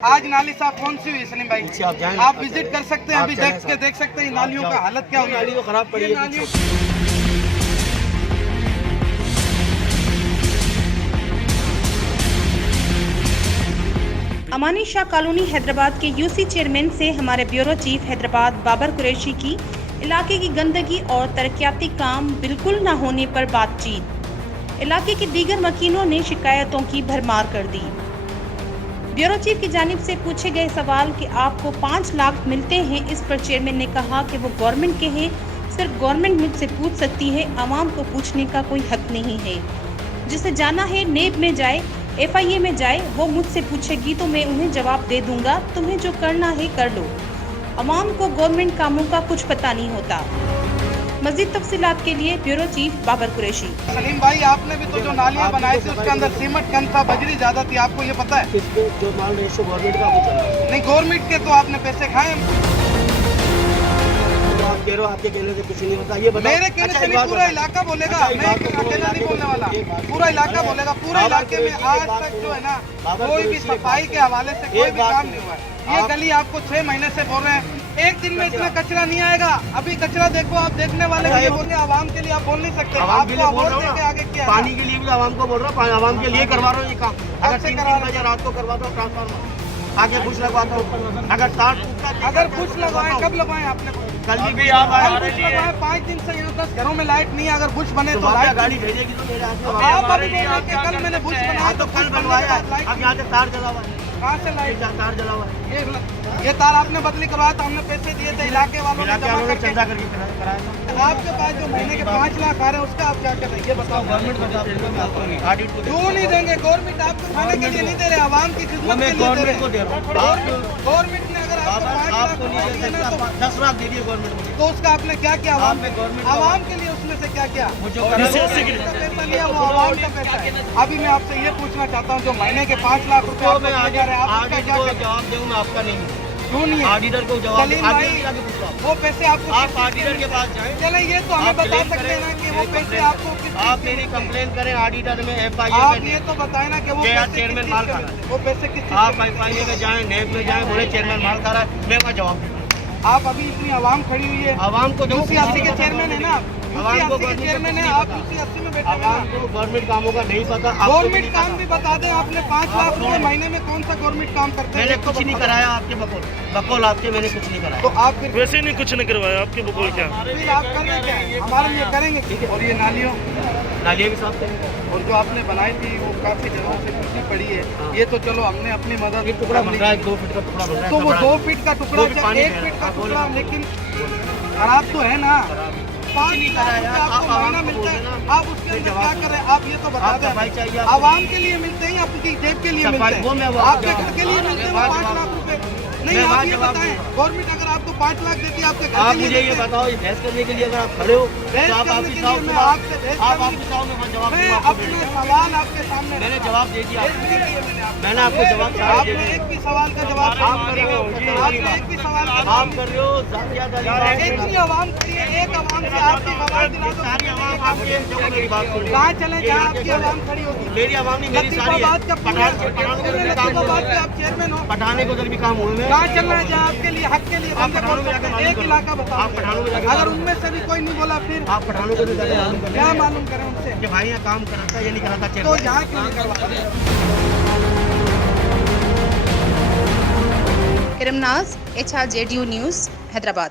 आज नाली साफ कौन सी हुई सलीम भाई? आप विजिट कर सकते हैं, अभी देख सकते हैं नालियों का हालत क्या हुई। नालियों खराब पड़ी है। अमानी शाह कॉलोनी हैदराबाद के यूसी चेयरमैन से हमारे ब्यूरो चीफ हैदराबाद बाबर कुरैशी की इलाके की गंदगी और तरक्याती काम बिल्कुल न होने पर बातचीत। इलाके के दीगर मकीनों ने शिकायतों की भरमार कर दी। ब्यूरो चीफ की जानिब से पूछे गए सवाल कि आपको 5 लाख मिलते हैं, इस पर चेयरमैन ने कहा कि वो गवर्नमेंट के हैं, सिर्फ गवर्नमेंट मुझसे पूछ सकती है, आवाम को पूछने का कोई हक नहीं है। जिसे जाना है नेब में जाए, FIA में जाए, वो मुझसे पूछेगी तो मैं उन्हें जवाब दे दूंगा। तुम्हें जो करना है कर लो। आवाम को गवर्नमेंट कामों का कुछ पता नहीं होता। मजीद तफसीलात के लिए ब्यूरो चीफ बाबर कुरैशी। सलीम भाई, आपने भी तो जो नालियां बनाई थी उसके अंदर सीमेंट कम था, बजरी ज्यादा थी, आपको ये पता है? जो माल रेशो गवर्नमेंट का वो चल रहा है। नहीं, गवर्नमेंट के तो आपने पैसे खाए। आप कह रहे हो आपके कहने से कुछ नहीं होता, ये बताओ। मेरे कहने से नहीं, पूरा इलाका बोलेगा। मैं अकेला नहीं बोलने वाला, पूरा इलाका बोलेगा। पूरे इलाके में आज तक जो है ना, कोई भी सफाई के हवाले से कोई भी काम नहीं हुआ है। ये गली आपको 6 महीने से बोल रहे हैं, एक दिन में इसमें कचरा नहीं आएगा। अभी कचरा देखो, आप देखने वाले ये बोलते हैं, आवाम के लिए आप बोल नहीं सकते। आपको अवार्ड देके आगे किया, पानी के लिए भी आवाम को बोल रहा हूँ, आवाम के लिए करवा रहा हूँ ये काम। अगर 3 बजे रात को करवाता हूँ ट्रांसफार्मर, आगे बुश लगवाता हूँ। अगर तार टूटता, अगर बुश लगवाए, कब लगवाए आपने? कल भी आप बुश लगवाए। 5 दिन से यहाँ 10 घरों में लाइट नहीं है। अगर बुश बने तो लाइट गाड़ी भेजेगी तो मेरे आप अभी बोल रहे हैं कल मैंने बुश बनाया, तो कल बनवाया। अब यहाँ से तार जला हुआ है। कहाँ से लाइट? तार जला हुआ है। ये तार आपने बदली करवाया था, हमने पैसे दिए थे, इलाके वालों ने जमा करके चंदा करके कराया। आपके पास जो महीने के 5 लाख आ रहे हैं, उसका आप क्या कर रहे हैं ये बताओ। गवर्नमेंट क्यों नहीं देंगे? गवर्नमेंट आपको खाने के लिए नहीं दे रहे, आवाम की खिदमत के लिए दे रहे गवर्नमेंट को दे रहा हूँ। गवर्नमेंट ने अगर आपको 5 लाख रुपए देना तो 10 लाख दे दिए गवर्नमेंट तो उसका आपने क्या किया? आवाम में गवर्नमेंट आवाम के लिए उसमें से क्या किया? पैसा लिया, वो आवाम का पैसा है। अभी मैं आपसे ये पूछना चाहता हूँ, जो महीने के 5 लाख रुपए आप दिए जा रहे हैं, आप उसका क्या करें? जवाब दूँ मैं आपका नहीं। क्यों नहीं है? ऑडिटर को जवाब सलीम भाई, वो पैसे आपको आप ऑडिटर के पास जाएं। चले, ये तो हमें बता सकते हैं ना कि वो पैसे आपको आप मेरी कंप्लेन करें ऑडिटर में, FIA आप में। ये तो बताए ना कि वो क्या पैसे चेयरमैन किस माल चीज़ खा के रहा मिलते? वो पैसे किस चीज़ आप के मिलते? FIA में जाएं, नेब में जाएं, बोले चेयरमैन माल खा रहा है, मैं वहाँ जवाब दूँ। आप अभी इतनी आवाम खड़ी हुई है, आवाम को यूसी 80 के चेयरमैन है ना, यूसी 80 के चेयरमैन है, आप यूसी 80 में बैठे हुए आवाम हैं। को गवर्नमेंट कामों का नहीं पता। गवर्नमेंट काम भी बता दें, आपने 5 लाख रुपए महीने में कौन सा गवर्नमेंट काम करते हैं? मैंने कुछ नहीं कराया आपके बकौल आपके, मैंने कुछ नहीं कराया। तो आप फिर वैसे नहीं कुछ नहीं करवाया आपके बकौल क्या? फिर आप कर रहे क्या है? हमारे लिए करेंगे। और ये नालियों नालियाँ भी साफ करेंगे। और जो आपने बनाई थी वो काफी जगहों से टूटी पड़ी है, ये तो चलो हमने अपनी मदद टुकड़ा बन रहा है, 2 फीट का टुकड़ा बन रहा है। तो वो 2 फीट का टुकड़ा, 1 फीट का टुकड़ा, लेकिन खराब तो है ना। 5 लाख रुपए आपको महीना मिलता है, आप उसके अंदर क्या कर रहे हैं? आप ये तो बता दें, आवाम के लिए मिलते हैं या आपकी जेब के लिए मिलते हैं? आपके घर के लिए मिलते हैं वो 5 लाख रुपए? नहीं, आप ये बताएं, गवर्नमेंट अगर आपको 5 लाख देती है आपके घर आप के लिए मुझे ये बताओ, बहस करने के लिए अगर आप खड़े हो तो आप करने के लिए मैं आपसे बहस आप करने- ऑफिस आओ, मैं जवाब मैं दूंगा। अपना सवाल आपके सामने मैंने जवाब दे दिया। मैंने आपको जवाब दे आपने दिया। एक भी सवाल का जवाब आप कर रहे हो, आपने एक भी सवाल का जवाब आप कर रहे हो इतनी आवाम खड़ी है, एक आवाम से आपकी आवाज दिला दो। सारी आवाम आपके जो मेरी बात सुन कहाँ चले जहाँ आपकी आवाम खड़ी होगी? मेरी आवाम नहीं, मेरी सारी है। लतीफाबाद का पठान को लतीफाबाद के आप चेयरमैन हो, पठाने को उधर भी काम हुए में। कहाँ चल रहा है जहाँ आपके लिए हक के लिए आप पठानों में जाकर मालूम एक करो। इलाका आप बताओ। पठानों में जाकर अगर मालूम उनमें से भी कोई नहीं बोला फिर आप पठानों को भी जाकर मालूम करें। क्या मालूम करें उनसे? कि भाई यहाँ काम कराता ये नहीं कराता तो चेयरमैन। यहाँ क्यों नहीं करवाते? इरमनाज, HRJDU न्यूज़, हैदराबाद।